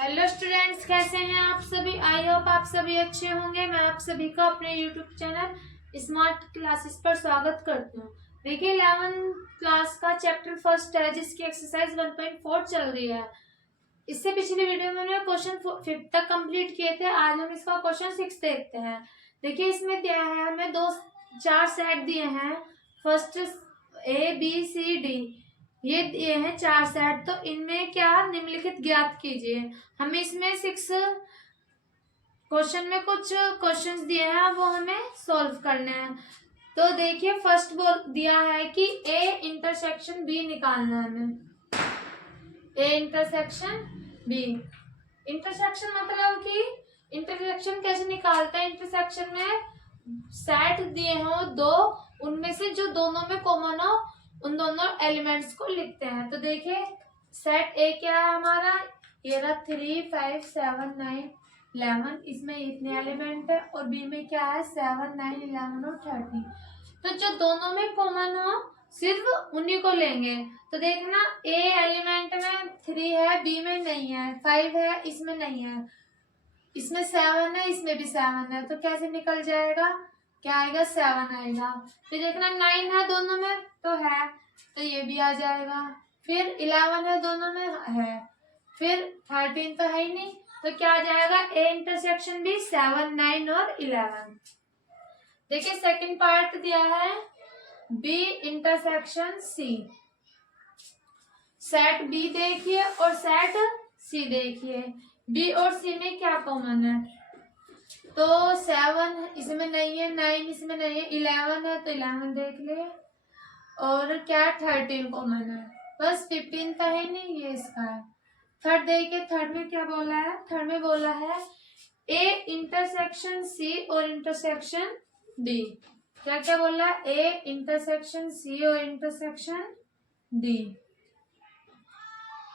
Hello students, कैसे हैं आप सभी। आई होप आप सभी अच्छे होंगे। मैं आप सभी का अपने यूट्यूब चैनल स्मार्ट क्लासेस पर स्वागत करती हूँ। देखिए 11th क्लास का चैप्टर फर्स्ट है जिसकी एक्सरसाइज 1.4 चल रही है। इससे पिछली वीडियो में मैंने क्वेश्चन 5 तक कंप्लीट किए थे। आज हम इसका क्वेश्चन 6 देखते हैं। देखिए इसमें दिया है हमें 4 सेट दिए हैं। First A B C D, ये दिए हैं 4 सेट। तो इनमें क्या निम्नलिखित ज्ञात कीजिए। हमें इसमें 6 क्वेश्चन में कुछ क्वेश्चंस दिए हैं, वो हमें सॉल्व करने हैं। तो देखिए फर्स्ट बोल दिया है कि A इंटरसेक्शन B निकालना है हमें। A इंटरसेक्शन B, इंटरसेक्शन मतलब कि इंटरसेक्शन कैसे निकालते हैं। इंटरसेक्शन में सेट दिए हो 2, उनमें से जो दोनों में कॉमन हो उन दोनों एलिमेंट्स को लिखते हैं। तो देखिए सेट ए क्या है हमारा, ये रहा 3 5 7 9 11, इसमें इतने एलिमेंट है। और बी में क्या है 7 9 11 और 13। तो जो दोनों में कॉमन हो सिर्फ उन्हीं को लेंगे। तो देखना ए एलिमेंट में 3 है, बी में नहीं है, 5 है, इसमें नहीं है, इसमें 7 है, इसमें भी 7 है। तो कैसे निकल जाएगा, क्या आएगा 7 आएगा। फिर देखना 9 है दोनों में तो है, तो ये भी आ जाएगा। फिर 11 है दोनों में है, फिर 13 तो है ही नहीं, तो क्या आ जाएगा ए इंटरसेक्शन भी 7 9 और 11। देखिए सेकंड पार्ट दिया है B intersection C. Set B देखिए और सेट सी देखिए। बी और सी में क्या कॉमन है, तो 7 इसमें नहीं है, 9 इसमें नहीं है, 11 है तो 11 देख ले। और क्या 13 कॉमन है, बस 15 तो है नहीं, ये इसका है। थर्ड देखिए, थर्ड में क्या बोला है, थर्ड में बोला है ए इंटरसेक्शन सी और इंटरसेक्शन डी। क्या क्या बोला है, ए इंटरसेक्शन सी और इंटरसेक्शन डी।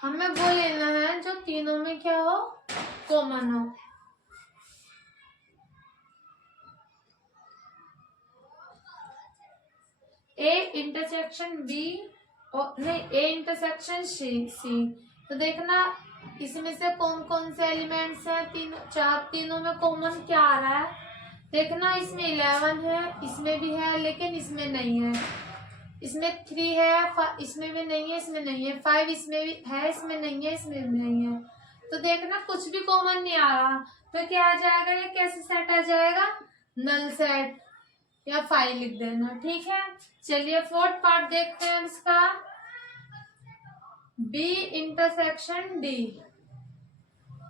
हमें वो लेना है जो तीनों में क्या हो, कॉमन हो। ए इंटरसेक्शन बी और नहीं, ए इंटरसेक्शन सी। तो देखना इसमें से कौन कौन से एलिमेंट्स हैं, तीनों में कॉमन क्या आ रहा है। देखना इसमें 11 है, इसमें भी है लेकिन इसमें नहीं है, इसमें 3 है, इसमें भी नहीं है, इसमें नहीं है, 5 इसमें भी है, इसमें नहीं है, इसमें भी नहीं है। तो देखना कुछ भी कॉमन नहीं आ रहा, तो क्या आ जाएगा, ये कैसे सेट आ जाएगा, नल सेट, या 5 लिख देना। ठीक है, चलिए फोर्थ पार्ट देखते हैं इसका, बी इंटरसेक्शन डी।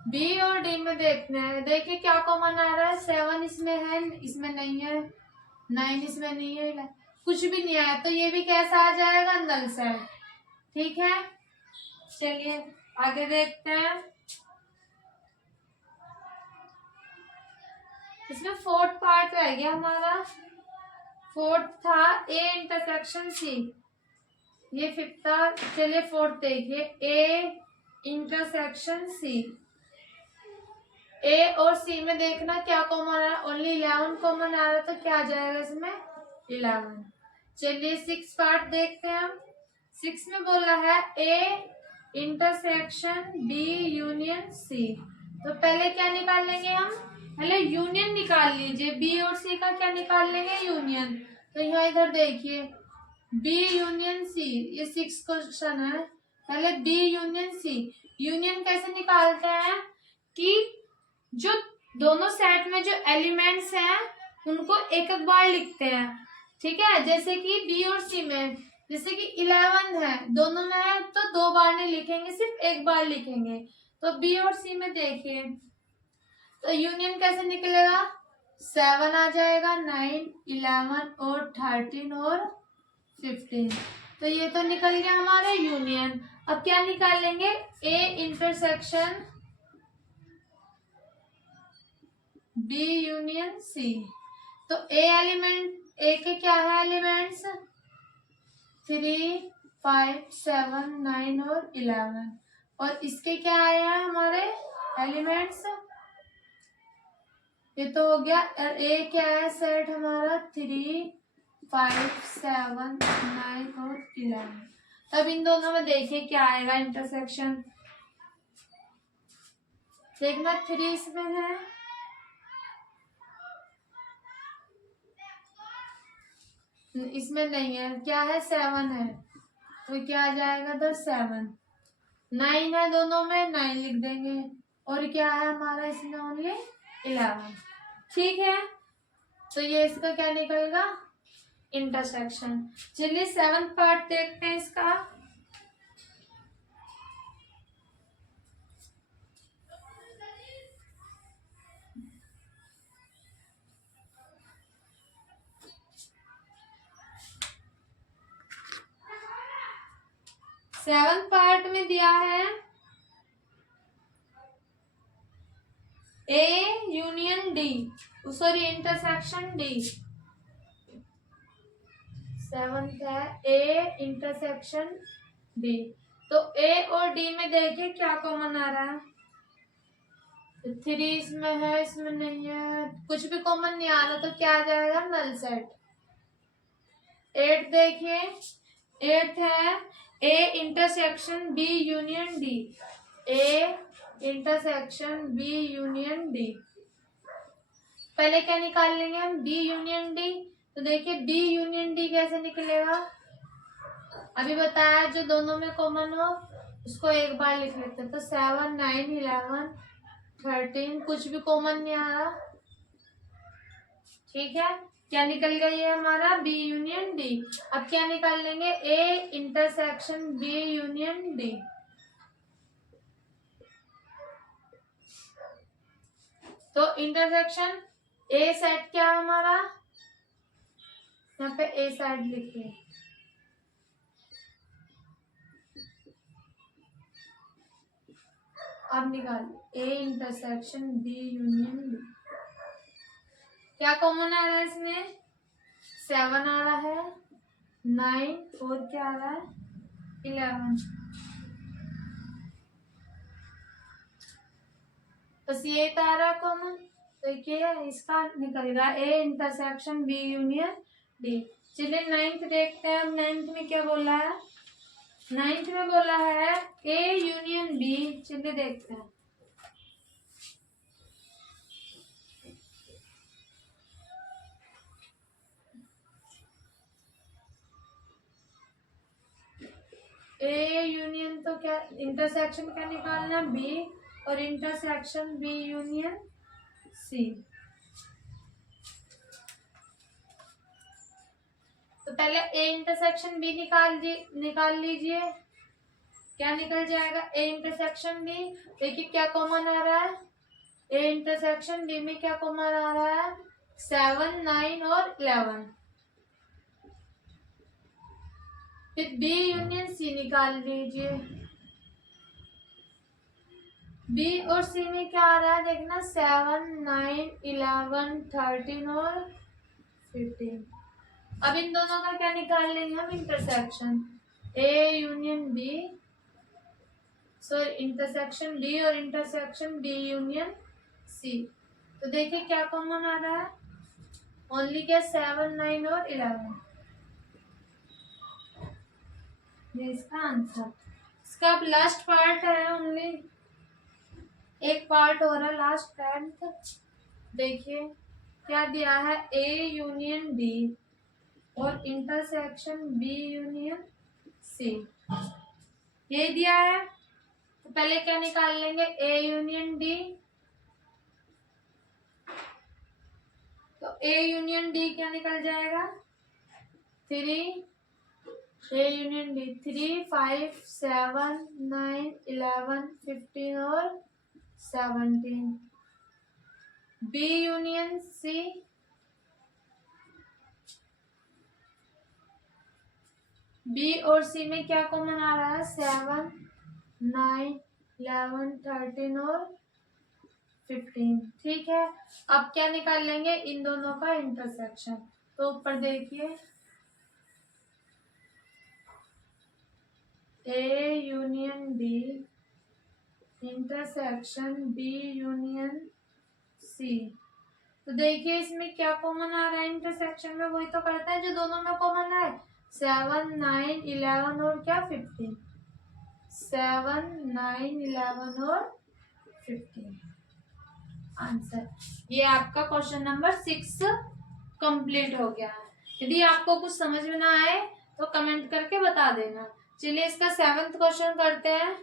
बी और डी में देखते हैं, देखिए क्या कॉमन आ रहा है, 7 इसमें है, इसमें नहीं है, 9 इसमें नहीं है, कुछ भी नहीं आया, तो ये भी कैसा आ जाएगा, नल सेट। ठीक है, चलिए आगे देखते हैं। इसमें फोर्थ पार्ट रह गया हमारा, फोर्थ था ए इंटरसेक्शन सी, ये फिफ्थ था। चलिए फोर्थ देखिए, ए इंटरसेक्शन सी। ए और सी में देखना क्या कॉमन आ रहा है, ओनली 11 कॉमन आ रहा है, तो क्या आ जाएगा इसमें 11। चलिए 6 पार्ट देखते हैं हम। 6 में बोला है A intersection B union C. तो पहले क्या निकाल लेंगे हम, पहले यूनियन निकाल लीजिए, बी और सी का क्या निकाल लेंगे, यूनियन। तो यहाँ इधर देखिए बी यूनियन सी, ये 6 क्वेश्चन है। पहले बी यूनियन सी, यूनियन कैसे निकालते हैं कि जो दोनों सेट में जो एलिमेंट्स हैं उनको एक एक बार लिखते हैं। ठीक है, जैसे कि बी और सी में, जैसे कि 11 है दोनों में है तो 2 बार नहीं लिखेंगे, सिर्फ एक बार लिखेंगे। तो बी और सी में देखिए, तो यूनियन कैसे निकलेगा, 7 आ जाएगा, 9 11 और 13 और 15। तो ये तो निकल गया हमारा यूनियन। अब क्या निकालेंगे, A intersection B union C. तो ए एलिमेंट, ए के क्या है एलिमेंट्स, 3 5 7 9 और 11, और इसके क्या आए हैं हमारे एलिमेंट्स, ये तो हो गया। ए क्या है सेट हमारा, 3 5 7 9 और 11। तब इन दोनों में देखिए क्या आएगा इंटरसेक्शन, देखना 3 इसमें है, इसमें नहीं है, क्या है 7 है, तो क्या आ जाएगा इधर 7। 9 है दोनों में, 9 लिख देंगे, और क्या है हमारा इसमें ओनली 11। ठीक है, तो ये इसका क्या निकलेगा, इंटरसेक्शन। चलिए 7th पार्ट देखते हैं इसका। सेवंथ पार्ट में दिया है ए union D, sorry intersection D. Seventh है ए इंटरसेक्शन डी। तो ए और डी में देखिए क्या कॉमन आ रहा है। 3 इसमें है, इसमें नहीं है, कुछ भी कॉमन नहीं आ रहा, तो क्या आ जाएगा, नल सेट। 8 देखिए, 8 है A intersection B union D. A intersection B union D. पहले क्या निकाल लेंगे हम, बी यूनियन डी। तो देखिए बी यूनियन डी कैसे निकलेगा, अभी बताया, जो दोनों में कॉमन हो उसको एक बार लिख लेते हैं। तो 7, 9, 11, 13, कुछ भी कॉमन नहीं आ रहा। ठीक है, क्या निकल गया ये हमारा बी यूनियन डी। अब क्या निकाल लेंगे, A intersection B union D. तो इंटरसेक्शन ए सेट क्या है हमारा, यहाँ पे ए सेट लिखिए। अब निकाल A intersection B union D. क्या कॉमन आ रहा है इसमें, 7 आ रहा है, 9 और क्या आ रहा है, 11। बस ये आ रहा कॉमन, तो ये इसका निकलेगा A intersection B union D. चलिए 9th देखते हैं। 9th में क्या बोला है, 9th में बोला है ए यूनियन बी। चलिए देखते हैं। ए यूनियन तो क्या, इंटरसेक्शन क्या निकालना, बी, और इंटरसेक्शन बी यूनियन सी। तो पहले ए इंटरसेक्शन बी निकाल लीजिए, क्या निकल जाएगा, ए इंटरसेक्शन बी। देखिए क्या कॉमन आ रहा है, ए इंटरसेक्शन बी में क्या कॉमन आ रहा है, 7, 9 और 11। फिर बी यूनियन सी निकाल लीजिए। बी और सी में क्या आ रहा है देखना, 7, 9, 11, 13 और 15। अब इन दोनों का क्या निकाल लेंगे हम, intersection A union B, sorry intersection B और इंटरसेक्शन बी यूनियन सी। तो देखिए क्या कॉमन आ रहा है, ओनली क्या, 7, 9 और 11। ये इसका आंसर। इसका अब लास्ट पार्ट है, ओनली एक पार्ट हो रहा है लास्ट 10th। देखिए क्या दिया है, ए यूनियन डी और इंटरसेक्शन बी यूनियन सी, ये दिया है। तो पहले क्या निकाल लेंगे, ए यूनियन डी। तो ए यूनियन डी क्या निकल जाएगा, 3, ए यूनियन डी 3, 5, 7, 9, 11, 15 और 17। बी यूनियन सी, बी और सी में क्या कॉमन आ रहा है, 7, 9, 11, 13 और 15। ठीक है, अब क्या निकाल लेंगे, इन दोनों का इंटरसेक्शन। तो ऊपर देखिए, A union D intersection B union C. तो देखिए इसमें क्या कॉमन आ रहा है, इंटरसेक्शन में वही तो करता है जो दोनों में कॉमन है, 7, 9, 11 और क्या 15। 7, 9, 11 और 15 आंसर। ये आपका क्वेश्चन नंबर 6 कंप्लीट हो गया है। यदि आपको कुछ समझ में ना आए तो कमेंट करके बता देना। चलिए इसका 7th क्वेश्चन करते हैं।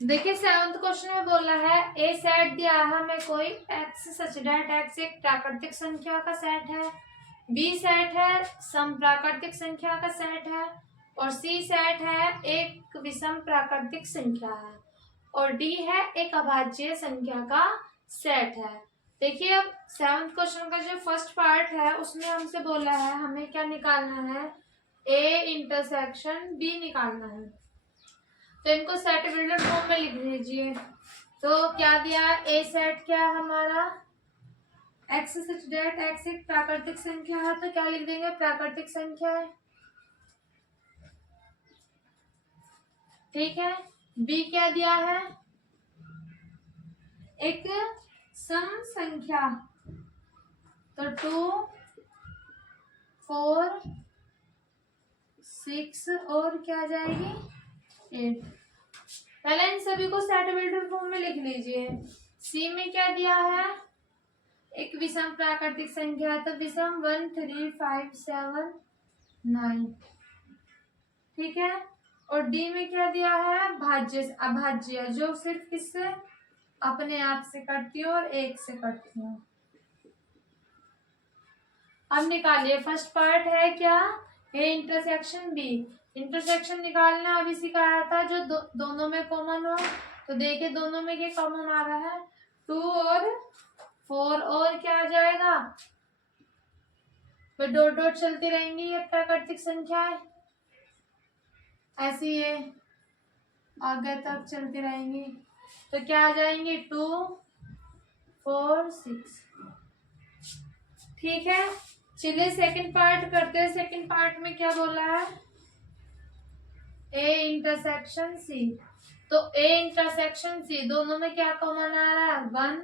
देखिए 7th क्वेश्चन में बोला है ए सेट दिया है हमें कोई एक्स सच दैट एक्स एक प्राकृतिक संख्या का सेट है, बी सेट है सम प्राकृतिक संख्या का सेट है, और सी सेट है एक विषम प्राकृतिक संख्या है, और डी है एक अभाज्य संख्या का सेट है। देखिए अब 7th क्वेश्चन का जो फर्स्ट पार्ट है उसमें हमसे बोला है हमें क्या निकालना है, ए इंटरसेक्शन बी निकालना है। तो इनको सेट बिल्डर फॉर्म में लिख दीजिए। तो क्या दिया है, ए सेट क्या है हमारा, एक्स सच दैट एक्स एक प्राकृतिक संख्या है, तो क्या लिख देंगे, प्राकृतिक संख्या है, ठीक है। बी क्या दिया है, एक सम संख्या, तो 2 4 6 और क्या आ जाएगी 8। पहले इन सभी को सेट बिल्डर फॉर्म में लिख लीजिए। सी में क्या दिया है, एक विषम प्राकृतिक संख्या, तो विषम 1 3 5 7 9, ठीक है। और डी में क्या दिया है, भाज्य अभाज्य, जो सिर्फ किससे अपने आप से कटती है और एक से कटती है। अब निकालिए, फर्स्ट पार्ट है क्या, ए इंटरसेक्शन बी। इंटरसेक्शन निकालना अभी सिखाया था, जो दोनों में कॉमन हो। तो देखिए दोनों में क्या कॉमन आ रहा है, 2 और 4, और क्या आ जाएगा, फिर डॉट डॉट चलती रहेंगी, ये प्राकृतिक संख्या है, ऐसी ये आगे तक चलती रहेंगी। तो क्या आ जाएंगी 2 4 6, ठीक है। चलिए सेकंड पार्ट करते हैं। सेकंड पार्ट में क्या बोला है, ए इंटरसेक्शन सी। तो ए इंटरसेक्शन सी दोनों में क्या कॉमन आ रहा है, 1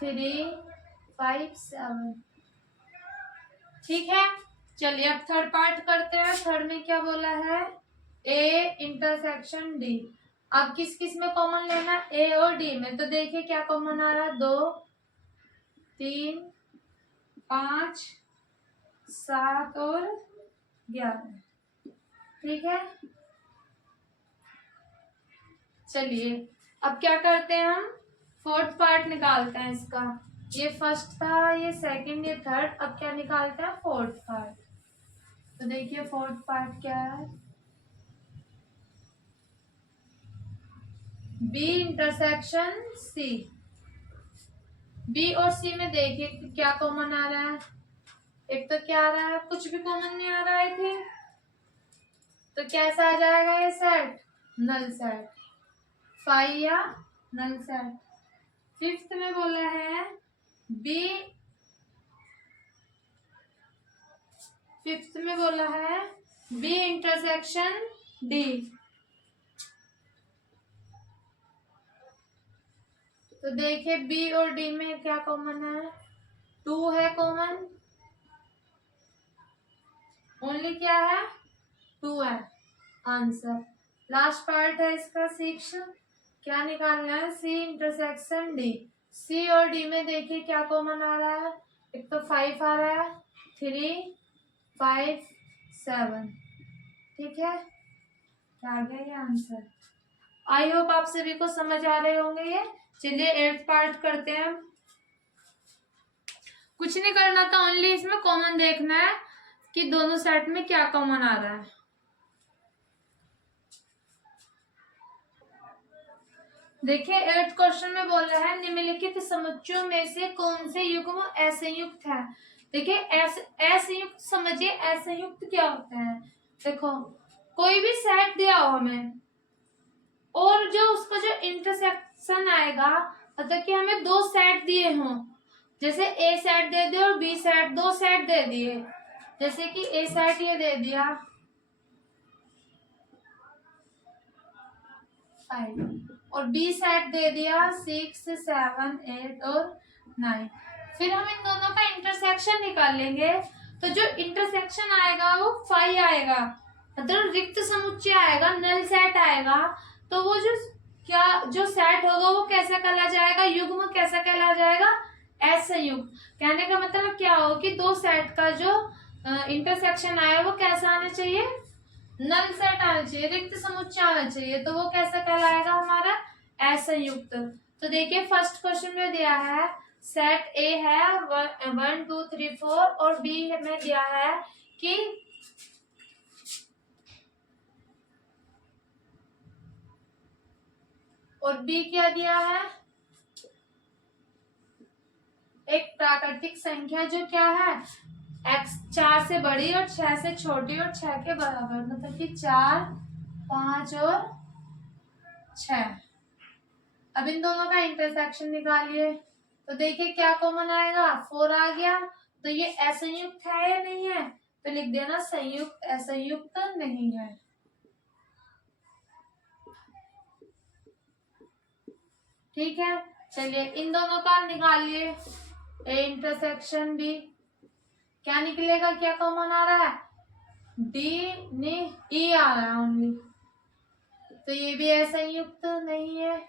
3 5 7, ठीक है। चलिए अब थर्ड पार्ट करते हैं। थर्ड में क्या बोला है, ए इंटरसेक्शन डी। अब किस किस में कॉमन लेना, ए और डी में। तो देखिए क्या कॉमन आ रहा है, 2 3 5 7 और 11, ठीक है। चलिए अब क्या करते हैं, हम फोर्थ पार्ट निकालते हैं इसका। ये फर्स्ट था, ये सेकंड, ये थर्ड, अब क्या निकालते हैं, फोर्थ पार्ट। तो देखिए फोर्थ पार्ट क्या है, बी इंटरसेक्शन सी। बी और सी में देखिए क्या कॉमन आ रहा है, एक तो क्या आ रहा है, कुछ भी कॉमन नहीं आ रहा है थी। तो कैसा आ जाएगा ये सेट, नल सेट, 5 या नल सेट। फिफ्थ में बोला है बी, फिफ्थ में बोला है बी इंटरसेक्शन डी। तो देखिए बी और डी में क्या कॉमन है, 2 है कॉमन, ओनली क्या है 2 है, आंसर। लास्ट पार्ट है इसका 6, क्या निकालना है, सी इंटरसेक्शन डी। सी और डी में देखिए क्या कॉमन आ रहा है, एक तो 5 आ रहा है, 3 5 7, ठीक है। क्या आ गया ये आंसर। आई होप आप सभी को समझ आ रहे होंगे ये। चलिए 8th पार्ट करते हैं। कुछ नहीं करना था, ओनली इसमें कॉमन देखना है कि दोनों सेट में क्या कॉमन आ रहा है। देखिए 8th क्वेश्चन में बोल रहा है निम्नलिखित समुच्चयों में से कौन से युग्म असंयुक्त है। देखिए असंयुक्त समझिए, असंयुक्त क्या होता है, देखो कोई भी सेट दिया हो हमें और जो उसका जो इंटरसेक्शन आएगा, मतलब कि हमें 2 सेट दिए हों, जैसे ए सेट दे दिए और बी सेट, 2 सेट दे दिए, जैसे कि ए सेट ये दे दिया 5 और बी सेट दे दिया 6 7 8 और 9। फिर हम इन दोनों का इंटरसेक्शन निकाल लेंगे। तो जो इंटरसेक्शन आएगा वो फाई आएगा, मतलब रिक्त समुच्चय आएगा, नल सेट आएगा। तो वो जो सेट होगा वो कैसा कहला जाएगा, युग्म कैसा कहला जाएगा, असंयुक्त। कहने का मतलब क्या हो कि दो सेट का जो इंटरसेक्शन आए वो कैसा आना चाहिए, नल सेट आना चाहिए, रिक्त समुच्चय आना चाहिए। तो वो कैसा कहलाएगा हमारा, असंयुक्त। तो देखिए फर्स्ट क्वेश्चन में दिया है सेट ए है 1 2 3 4 और बी में दिया है कि और बी क्या दिया है, एक प्राकृतिक संख्या जो क्या है x 4 से बड़ी और 6 से छोटी और 6 के बराबर, मतलब कि 4 5 और 6। अब इन दोनों का इंटरसेक्शन निकालिए। तो देखिए क्या कॉमन आएगा, 4 आ गया। तो ये असंयुक्त है या नहीं है, तो लिख देना संयुक्त, असंयुक्त नहीं है। ठीक है, चलिए इन दोनों का निकालिए, ए इंटरसेक्शन बी। क्या निकलेगा, क्या कॉमन आ रहा है, डी ने ई आ रहा है ओनली, तो ये भी असंयुक्त नहीं है।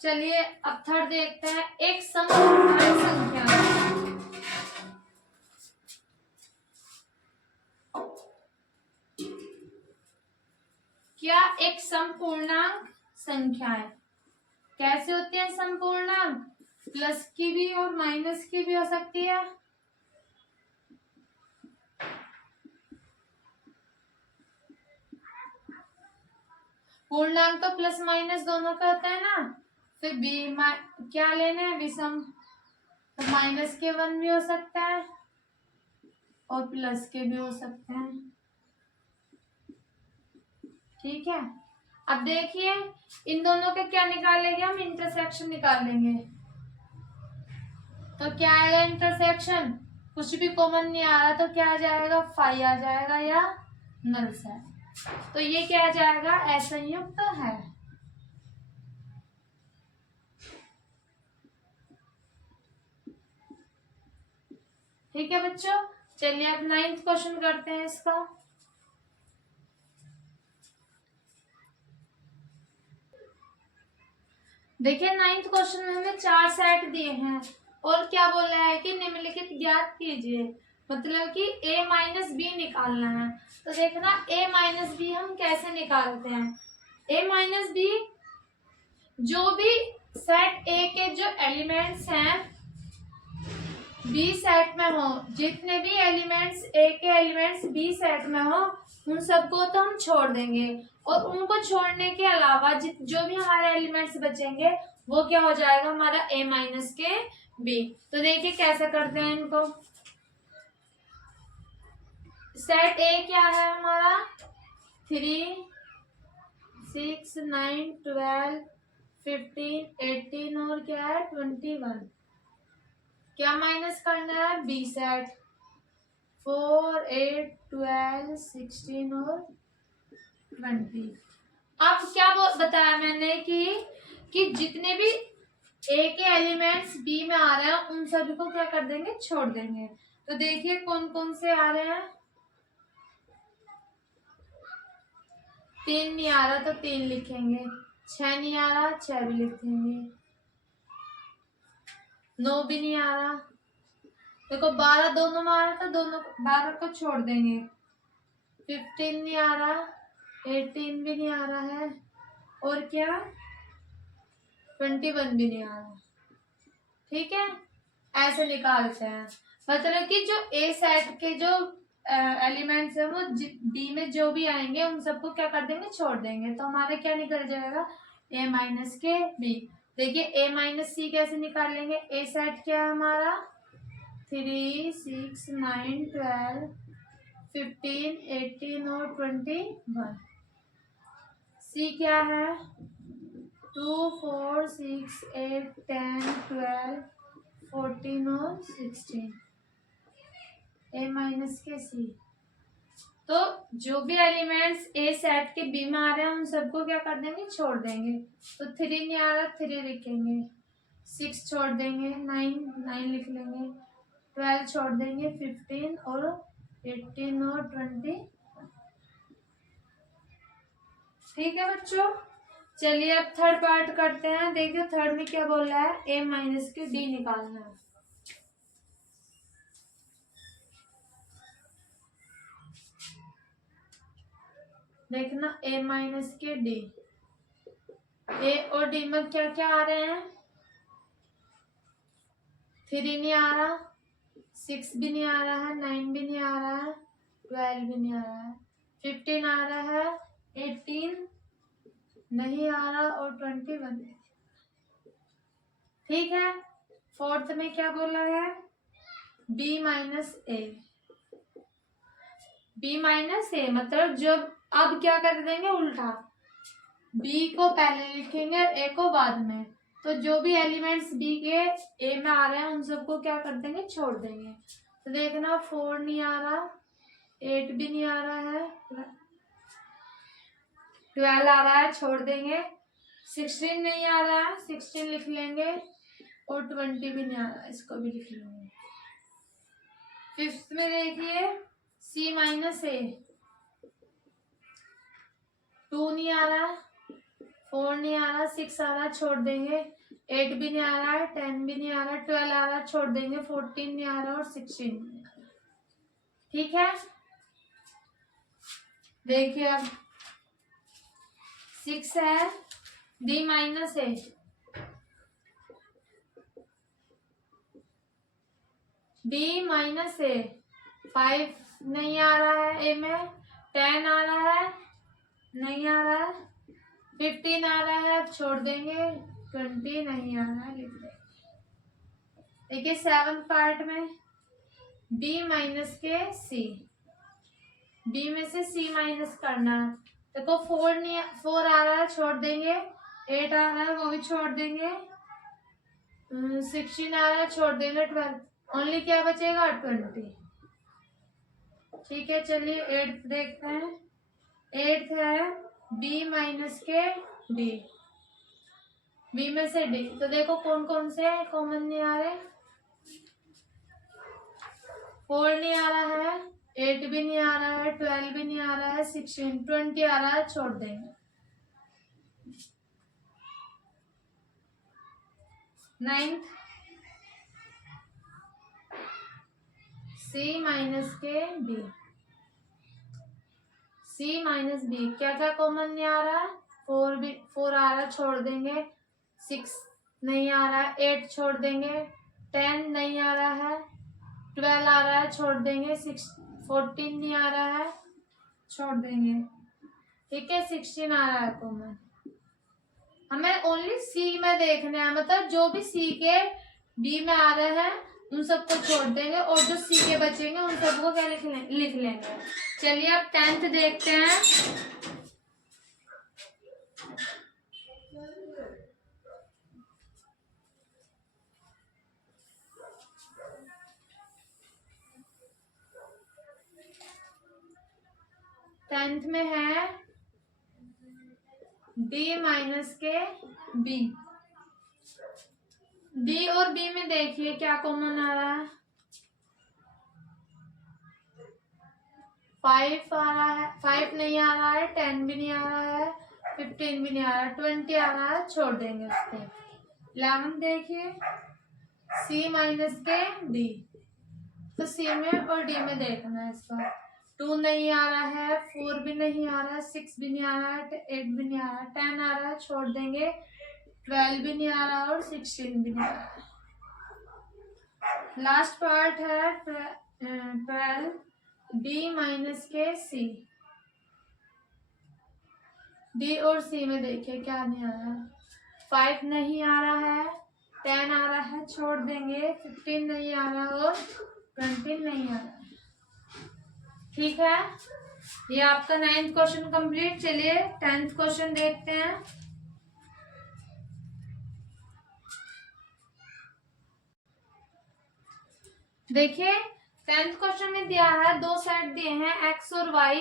चलिए अब थर्ड देखते हैं, एक समपूर्णांक संख्या। क्या एक समपूर्णांक संख्या है, कैसे होती है समपूर्णांक, प्लस की भी और माइनस की भी हो सकती है। पूर्णांक तो प्लस माइनस दोनों का होता है ना, फिर बी क्या लेना है, विषम, तो माइनस के 1 भी हो सकता है और प्लस के भी हो सकते हैं। ठीक है, अब देखिए इन दोनों के क्या निकालेंगे हम, इंटरसेक्शन निकालेंगे। तो क्या आएगा इंटरसेक्शन, कुछ भी कॉमन नहीं आ रहा तो क्या आ जाएगा, फाई आ जाएगा या नल सेट। तो ये क्या आ जाएगा, असंयुक्त है। ठीक है बच्चों, चलिए अब 9th क्वेश्चन करते हैं इसका। देखिए 9th क्वेश्चन में हमें 4 सेट दिए हैं और क्या बोला है कि निम्नलिखित ज्ञात कीजिए, मतलब कि a माइनस बी निकालना है। तो देखना a माइनस बी हम कैसे निकालते हैं, a माइनस बी, जो भी सेट a के जो एलिमेंट्स हैं बी सेट में हो, जितने भी एलिमेंट्स a के एलिमेंट्स बी सेट में हो उन सबको तो हम छोड़ देंगे, और उनको छोड़ने के अलावा जो भी हमारे एलिमेंट्स बचेंगे वो क्या हो जाएगा, हमारा a माइनस के b। तो देखिए कैसे करते हैं इनको। सेट a क्या है हमारा, 3 6 9 12 15 18 और क्या है 21। क्या माइनस करना है, बी सेट, 4 8 12 16 और 20। अब क्या बताया मैंने कि जितने भी ए के एलिमेंट्स बी में आ रहे हैं उन सभी को क्या कर देंगे, छोड़ देंगे। तो देखिए कौन कौन से आ रहे हैं, 3 नहीं आ रहा तो 3 लिखेंगे, 6 नहीं आ रहा 6 भी लिखेंगे, 9 भी नहीं आ रहा, देखो 12 दोनों में आ रहा था, दोनों 12 को छोड़ देंगे, 15 नहीं आ रहा, 18 भी नहीं आ रहा है, और क्या 21 भी नहीं आ रहा। ठीक है, ऐसे निकालते हैं, मतलब कि जो ए सेट के जो एलिमेंट्स है वो डी में जो भी आएंगे उन सबको क्या कर देंगे, छोड़ देंगे। तो हमारे क्या निकल जाएगा, ए माइनस के बी। देखिए ए माइनस सी कैसे निकाल लेंगे, ए सेट क्या है हमारा, 3 6 9 12 15 18 और 21। सी क्या है, 2 4 6 8 10 12 14 और 16, ए माइनस के सी। तो जो भी एलिमेंट्स ए सेट के बी में आ रहे हैं उन सबको क्या कर देंगे, छोड़ देंगे। तो 3 नहीं आ रहा, 3 लिखेंगे, 6 छोड़ देंगे, 9 लिख लेंगे, 12 छोड़ देंगे, 15 और 18 और 20। ठीक है बच्चों, चलिए अब थर्ड पार्ट करते हैं। देखिए थर्ड में क्या बोल रहा है, ए माइनस के डी निकालना है। देखना ए माइनस के डी, ए और डी में क्या क्या आ रहे हैं, 3 नहीं आ रहा, 6 भी नहीं आ रहा है, 9 भी नहीं आ रहा है, 12 भी नहीं आ रहा है, 15 आ रहा है, 18 नहीं आ रहा और 21। ठीक है, फोर्थ में क्या बोला है, बी माइनस ए। बी माइनस ए मतलब जब अब क्या कर देंगे, उल्टा, बी को पहले लिखेंगे और ए को बाद में। तो जो भी एलिमेंट्स बी के ए में आ रहे हैं उन सबको क्या कर देंगे, छोड़ देंगे। तो देखना 4 नहीं आ रहा, 8 भी नहीं आ रहा है, 12 आ रहा है, छोड़ देंगे, 16 नहीं आ रहा है, 16 लिख लेंगे और 20 भी नहीं आ रहा, इसको भी लिख लेंगे। फिफ्थ में देखिए सी माइनस ए, 2 नहीं आ रहा, 4 नहीं आ रहा, 6 आ रहा, छोड़ देंगे, 8 भी नहीं आ रहा है, 10 भी नहीं आ रहा, 12 आ रहा, छोड़ देंगे, 14 नहीं आ रहा और 16 नहीं आ रहा। ठीक है, देखिए अब 6 है, डी माइनस ए, डी माइनस ए, 5 नहीं आ रहा है ए में, 10 आ रहा है, नहीं आ रहा है, 15 आ रहा है, छोड़ देंगे, 20 नहीं आ रहा है, लिख देंगे। देखिए 7th पार्ट में बी माइनस के सी, बी में से सी माइनस करना है। देखो 4 आ रहा है, छोड़ देंगे, 8 आ रहा है, वो भी छोड़ देंगे, 16 आ रहा है, छोड़ देंगे, 12, ओनली क्या बचेगा, 20। ठीक है, चलिए 8th देखते हैं। 8th है बी माइनस के डी, बी में से डी। तो देखो कौन कौन से कॉमन नहीं आ रहे, 4 नहीं आ रहा है, 8 भी नहीं आ रहा है, 12 भी नहीं आ रहा है, 16, 20 आ रहा है, छोड़ देंगे। 9th सी माइनस के बी, सी माइनस बी, क्या क्या कॉमन नहीं आ रहा है, 4 आ रहा है, छोड़ देंगे, 6 नहीं आ रहा है, 8 छोड़ देंगे, 10 नहीं आ रहा है, 12 आ रहा है, छोड़ देंगे, 14 नहीं आ रहा है, छोड़ देंगे। ठीक है, 16 आ रहा है कॉमन। हमें ओनली सी में देखना है, मतलब जो भी सी के बी में आ रहे हैं उन सबको छोड़ देंगे और जो सी के बचेंगे उन सबको क्या लिख लेंगे। चलिए अब 10th देखते हैं। टेंथ में है डी माइनस के बी, डी और बी में देखिए क्या कॉमन आ रहा है, 5 आ रहा है, 5 नहीं आ रहा है, 10 भी नहीं आ रहा है, 15 भी नहीं आ रहा है, 20 आ रहा है, छोड़ देंगे उसको। 11 देखिए सी माइनस के डी, तो सी में और डी में देखना है इसका। 2 नहीं आ रहा है, 4 भी नहीं आ रहा है, 6 भी नहीं आ रहा है, 8 भी नहीं आ रहा है, 10 आ रहा है, छोड़ देंगे, 12 भी नहीं आ रहा और 16 भी नहीं आ रहा है। लास्ट पार्ट है 12 डी माइनस के सी, डी और सी में देखिए क्या नहीं आ रहा है, 5 नहीं आ रहा है, 10 आ रहा है, छोड़ देंगे, 15 नहीं आ रहा और 20 नहीं आ रहा है। ठीक है, ये आपका 9th क्वेश्चन कंप्लीट। चलिए 10th क्वेश्चन देखते हैं। देखिए 10th क्वेश्चन में दिया है दो सेट दिए हैं एक्स और वाई,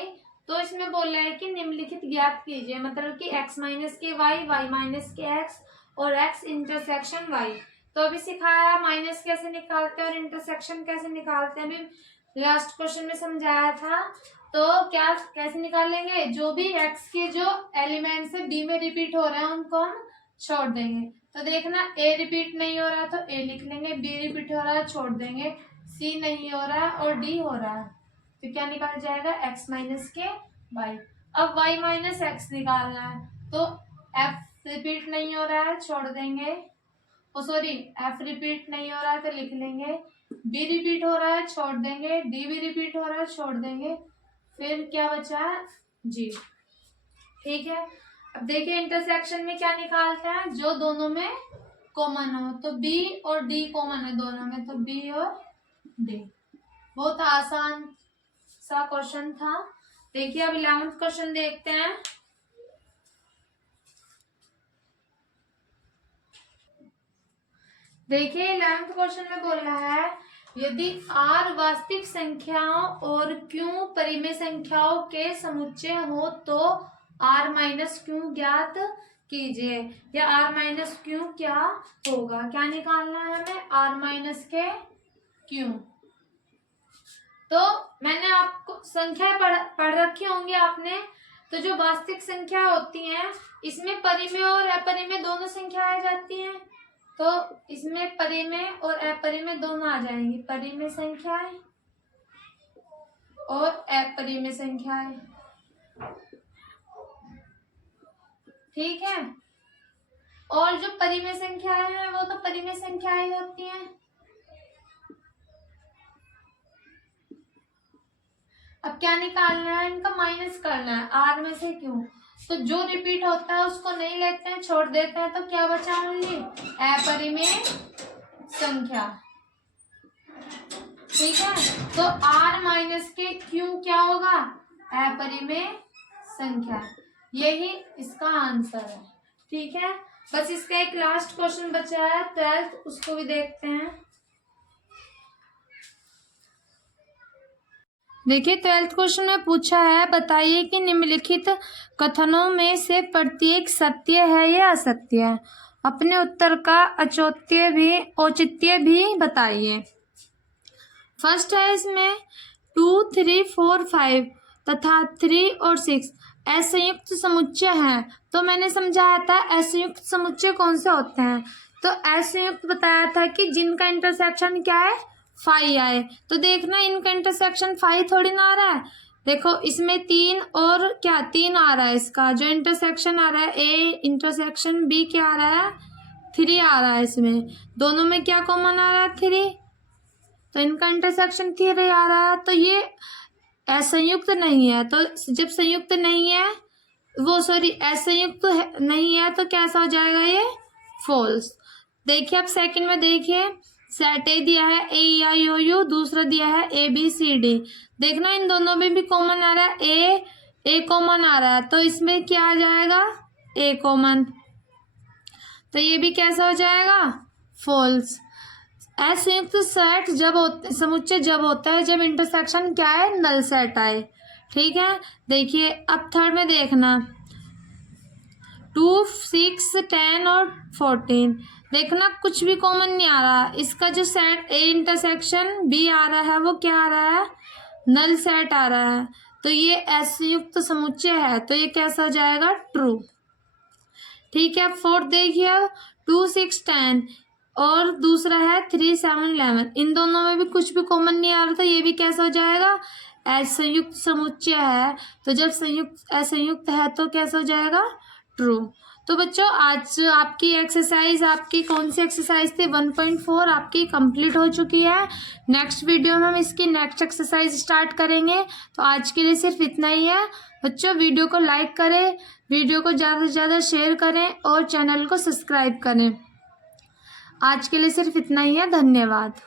तो इसमें बोल रहा है कि निम्नलिखित ज्ञात कीजिए, मतलब कि एक्स माइनस के वाई, वाई माइनस के एक्स और एक्स इंटरसेक्शन वाई। तो अभी सिखाया माइनस कैसे निकालते हैं और इंटरसेक्शन कैसे निकालते हैं, अभी लास्ट क्वेश्चन में समझाया था। तो क्या कैसे निकालेंगे, जो भी एक्स के जो एलिमेंट्स है बी में रिपीट हो रहे हैं उनको हम छोड़ देंगे। तो देखना ए रिपीट नहीं हो रहा है तो ए लिख लेंगे, बी रिपीट हो रहा है छोड़ देंगे, सी नहीं हो रहा है और डी हो रहा है, तो क्या निकाल जाएगा एक्स माइनस के वाई। अब वाई माइनस एक्स निकालना है, तो एफ रिपीट नहीं हो रहा है छोड़ देंगे, सॉरी एफ रिपीट नहीं हो रहा है तो लिख लेंगे, बी रिपीट हो रहा है छोड़ देंगे, डी भी रिपीट हो रहा है छोड़ देंगे, फिर क्या बचा जी। ठीक है, अब देखिए इंटरसेक्शन में क्या निकालते हैं, जो दोनों में कॉमन हो, तो बी और डी कॉमन है दोनों में, तो बी और डी। बहुत आसान सा क्वेश्चन था। देखिए अब 11th क्वेश्चन देखते हैं। देखिए 11th क्वेश्चन में बोल रहा है यदि r वास्तविक संख्याओं और q परिमेय संख्याओं के समुच्चय हो तो r माइनस क्यू ज्ञात कीजिए, या r माइनस क्यू क्या होगा। क्या निकालना है हमें, r माइनस के क्यू। तो मैंने आपको संख्या पढ़ रखी होंगी आपने, तो जो वास्तविक संख्या होती हैं इसमें परिमेय और अपरिमेय दोनों संख्याएं आ जाती हैं, तो इसमें परिमेय और अपरिमेय दोनों आ जाएंगी, परिमेय संख्याएं और अपरिमेय संख्याएं। ठीक है, और जो परिमेय संख्याएं हैं वो तो परिमेय संख्याएं होती हैं। अब क्या निकालना है, इनका माइनस करना है आर में से क्यों, तो जो रिपीट होता है उसको नहीं लेते हैं छोड़ देते हैं, तो क्या बचा ओनली अपरिमेय संख्या। ठीक है, तो r माइनस के क्यू क्या होगा, अपरिमेय संख्या, यही इसका आंसर है। ठीक है, बस इसका एक लास्ट क्वेश्चन बचा है 12th, उसको भी देखते हैं। देखिए 12th क्वेश्चन में पूछा है बताइए कि निम्नलिखित कथनों में से प्रत्येक सत्य है या असत्य है। अपने उत्तर का औचित्य भी बताइए। फर्स्ट है इसमें 2, 3, 4, 5 तथा 3 और 6 असंयुक्त समुच्चय हैं। तो मैंने समझाया था असंयुक्त समुच्चय कौन से होते हैं, तो असंयुक्त बताया था कि जिनका इंटरसेक्शन क्या है 5 आए। तो देखना इनका इंटरसेक्शन 5 थोड़ी ना आ रहा है, देखो इसमें 3 और क्या 3 आ रहा है, इसका जो इंटरसेक्शन आ रहा है ए इंटरसेक्शन बी क्या आ रहा है 3 आ रहा है, इसमें दोनों में क्या कॉमन आ रहा है 3, तो इनका इंटरसेक्शन 3 आ रहा है, तो ये असंयुक्त नहीं है। तो जब संयुक्त नहीं है वो सॉरी असंयुक्त नहीं है तो कैसा हो जाएगा ये फॉल्स। देखिए अब सेकंड में देखिए सेट ए दिया है ए आई ओ यू, दूसरा दिया है ए बी सी डी। देखना इन दोनों में भी कॉमन आ रहा है ए कॉमन आ रहा है, तो इसमें क्या आ जाएगा ए कॉमन, तो ये भी कैसा हो जाएगा फॉल्स। असंयुक्त सेट समुच्चय जब होता है जब इंटरसेक्शन क्या है नल सेट आए। ठीक है, देखिए अब थर्ड में देखना 2, 6, 10 और 14। देखना कुछ भी कॉमन नहीं आ रहा, इसका जो सेट ए इंटरसेक्शन बी आ रहा है वो क्या आ रहा है नल सेट आ रहा है, तो ये असंयुक्त समुच्चय है, तो ये कैसा हो जाएगा ट्रू। ठीक है, फोर्थ देखिए 2, 6, 10 और दूसरा है 3, 7, 11। इन दोनों में भी कुछ भी कॉमन नहीं आ रहा था, ये भी कैसा हो जाएगा असंयुक्त समुच्चय है, तो जब संयुक्त असंयुक्त है तो कैसा हो जाएगा ट्रू। तो बच्चों आज आपकी एक्सरसाइज आपकी कौन सी एक्सरसाइज थी 1.4 आपकी कंप्लीट हो चुकी है। नेक्स्ट वीडियो में हम इसकी नेक्स्ट एक्सरसाइज स्टार्ट करेंगे। तो आज के लिए सिर्फ इतना ही है बच्चों, वीडियो को लाइक करें, वीडियो को ज़्यादा से ज़्यादा शेयर करें और चैनल को सब्सक्राइब करें। आज के लिए सिर्फ इतना ही है, धन्यवाद।